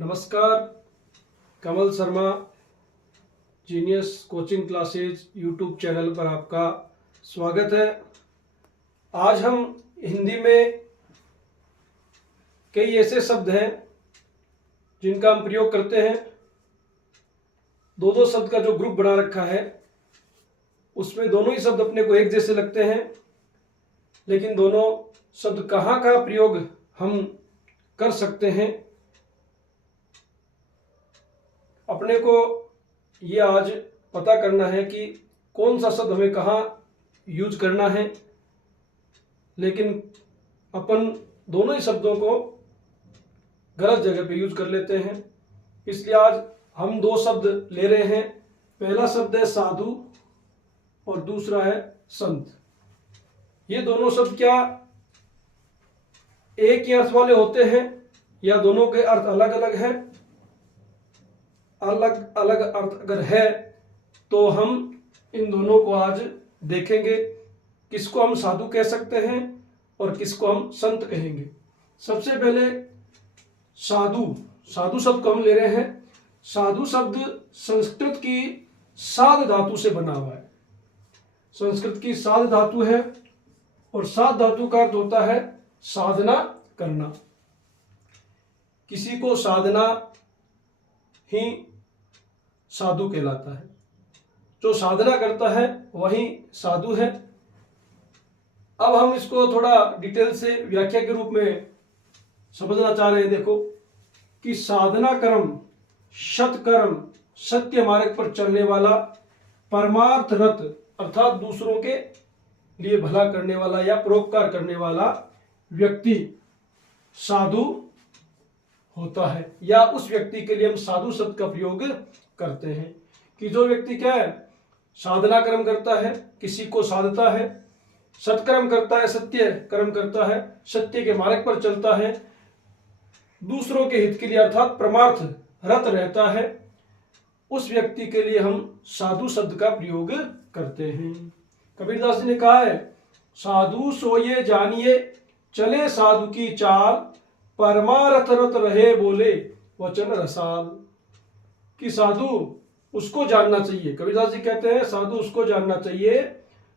नमस्कार। Kamal Sharma genius coaching classes YouTube channel पर आपका स्वागत है। आज हम हिंदी में कई ऐसे शब्द हैं जिनका हम प्रयोग करते हैं। दो दो शब्द का जो ग्रुप बना रखा है उसमें दोनों ही शब्द अपने को एक जैसे लगते हैं, लेकिन दोनों शब्द कहाँ का प्रयोग हम कर सकते हैं अपने को ये आज पता करना है कि कौन सा शब्द हमें कहाँ यूज करना है। लेकिन अपन दोनों ही शब्दों को गलत जगह पे यूज कर लेते हैं, इसलिए आज हम दो शब्द ले रहे हैं। पहला शब्द है साधु और दूसरा है संत। ये दोनों शब्द क्या एक ही अर्थ वाले होते हैं या दोनों के अर्थ अलग अलग हैं? अलग अलग अर्थ अगर है तो हम इन दोनों को आज देखेंगे, किसको हम साधु कह सकते हैं और किसको हम संत कहेंगे। सबसे पहले साधु शब्द को हम ले रहे हैं। साधु शब्द संस्कृत की साध धातु से बना हुआ है। संस्कृत की साध धातु है और साध धातु का अर्थ होता है साधना करना। किसी को साधना ही साधु कहलाता है। जो साधना करता है वही साधु है। अब हम इसको थोड़ा डिटेल से व्याख्या के रूप में समझना चाह रहे हैं। देखो कि साधना कर्म, सत्कर्म, सत्य मार्ग पर चलने वाला, परमार्थ रत अर्थात दूसरों के लिए भला करने वाला या परोपकार करने वाला व्यक्ति साधु होता है, या उस व्यक्ति के लिए हम साधु शब्द का प्रयोग करते हैं। कि जो व्यक्ति क्या है, साधना कर्म करता है, किसी को साधता है, सत्कर्म करता है, सत्य कर्म करता है, सत्य के मार्ग पर चलता है, दूसरों के हित के लिए अर्थात परमार्थ रत रहता है, उस व्यक्ति के लिए हम साधु शब्द का प्रयोग करते हैं। कबीरदास जी ने कहा है, साधु सोये जानिए चले साधु की चाल, परमार्थ रत रहे बोले वचन रसाल। कि साधु उसको जानना चाहिए। कबीरदास जी कहते हैं साधु उसको जानना चाहिए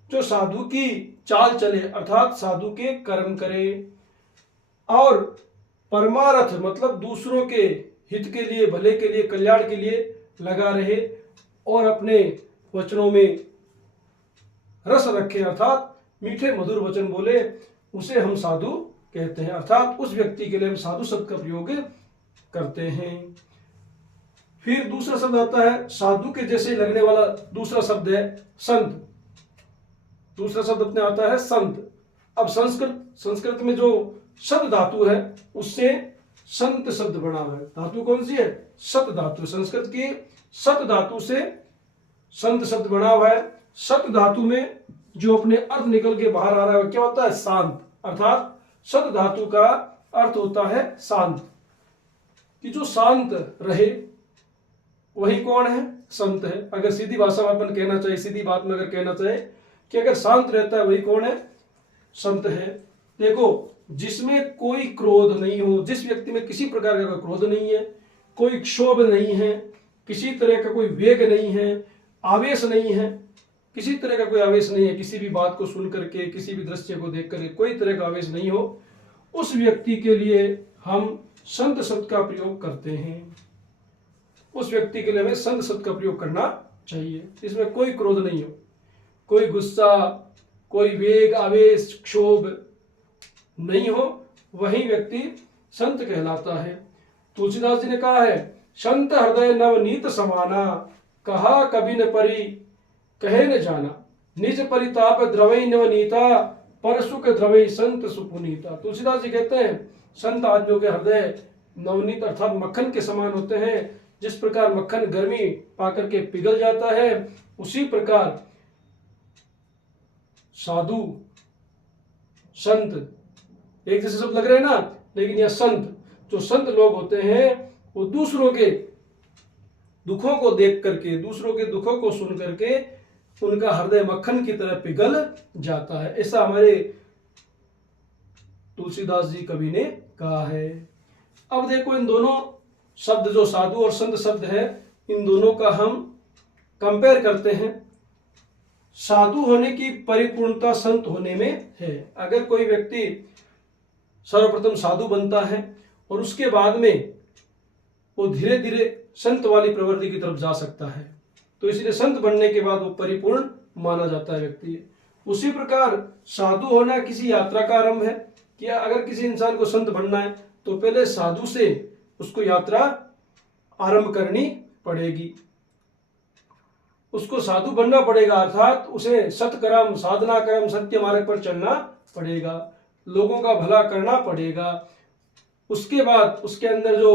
जो साधु की चाल चले अर्थात साधु के कर्म करे और परमार्थ मतलब दूसरों के हित के लिए, भले के लिए, कल्याण के लिए लगा रहे और अपने वचनों में रस रखे अर्थात मीठे मधुर वचन बोले, उसे हम साधु कहते हैं। अर्थात उस व्यक्ति के लिए हम साधु शब्द का प्रयोग करते हैं। फिर दूसरा शब्द आता है साधु के जैसे लगने वाला, दूसरा शब्द है संत। दूसरा शब्द अपने आता है संत। अब संस्कृत में जो सत धातु है उससे संत शब्द बना हुआ है। धातु कौन सी है? सत धातु। संस्कृत की सत धातु से संत शब्द बना हुआ है। सत धातु में जो अपने अर्थ निकल के बाहर आ रहा है क्या होता है? शांत। अर्थात सत धातु का अर्थ होता है शांत। कि जो शांत रहे वही कौन है? संत है। अगर सीधी भाषा में अपन कहना चाहिए, सीधी बात में अगर कहना चाहे कि अगर शांत रहता है वही कौन है? संत है। देखो, जिसमें कोई क्रोध नहीं हो, जिस व्यक्ति में किसी प्रकार का क्रोध नहीं है, कोई क्षोभ नहीं है, किसी तरह का कोई वेग नहीं है, आवेश नहीं है, किसी तरह का कोई आवेश नहीं है, किसी भी बात को सुन करके, किसी भी दृश्य को देख करके कोई तरह का आवेश नहीं हो, उस व्यक्ति के लिए हम संत शब्द का प्रयोग करते हैं। उस व्यक्ति के लिए हमें संत शब्द का प्रयोग करना चाहिए। इसमें कोई क्रोध नहीं हो, कोई गुस्सा, कोई वेग, आवेश, क्षोभ नहीं हो, वही व्यक्ति संत कहलाता है। तुलसीदास जी ने कहा है, संत हृदय नवनीत समाना, कहा कभी न परी कहे न जाना, निज परिताप द्रवई नवनीता, पर सुख द्रवई संत सुपुनीता। तुलसीदास जी कहते हैं संत आदमियों के हृदय नवनीत अर्थात मक्खन के समान होते हैं। जिस प्रकार मक्खन गर्मी पाकर के पिघल जाता है, उसी प्रकार साधु, संत एक जैसे सब लग रहे हैं ना, लेकिन यह संत, जो संत लोग होते हैं वो दूसरों के दुखों को देख करके, दूसरों के दुखों को सुन करके उनका हृदय मक्खन की तरह पिघल जाता है। ऐसा हमारे तुलसीदास जी कवि ने कहा है। अब देखो इन दोनों शब्द जो साधु और संत शब्द है, इन दोनों का हम कंपेयर करते हैं। साधु होने की परिपूर्णता संत होने में है। अगर कोई व्यक्ति सर्वप्रथम साधु बनता है और उसके बाद में वो धीरे धीरे संत वाली प्रवृत्ति की तरफ जा सकता है, तो इसलिए संत बनने के बाद वो परिपूर्ण माना जाता है व्यक्ति। उसी प्रकार साधु होना किसी यात्रा का आरंभ है कि अगर किसी इंसान को संत बनना है तो पहले साधु से उसको यात्रा आरंभ करनी पड़ेगी, उसको साधु बनना पड़ेगा, अर्थात उसे सत्कर्म साधना कर्म सत्य मार्ग पर चलना पड़ेगा, लोगों का भला करना पड़ेगा। उसके बाद उसके अंदर जो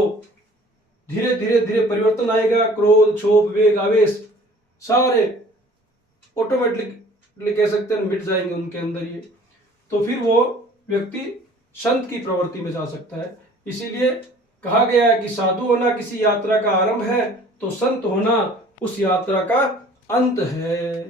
धीरे धीरे धीरे परिवर्तन आएगा, क्रोध क्षोभ वेग आवेश सारे ऑटोमेटिकली कह सकते हैं मिट जाएंगे उनके अंदर ये, तो फिर वो व्यक्ति संत की प्रवृत्ति में जा सकता है। इसीलिए कहा गया है कि साधु होना किसी यात्रा का आरंभ है तो संत होना उस यात्रा का अंत है।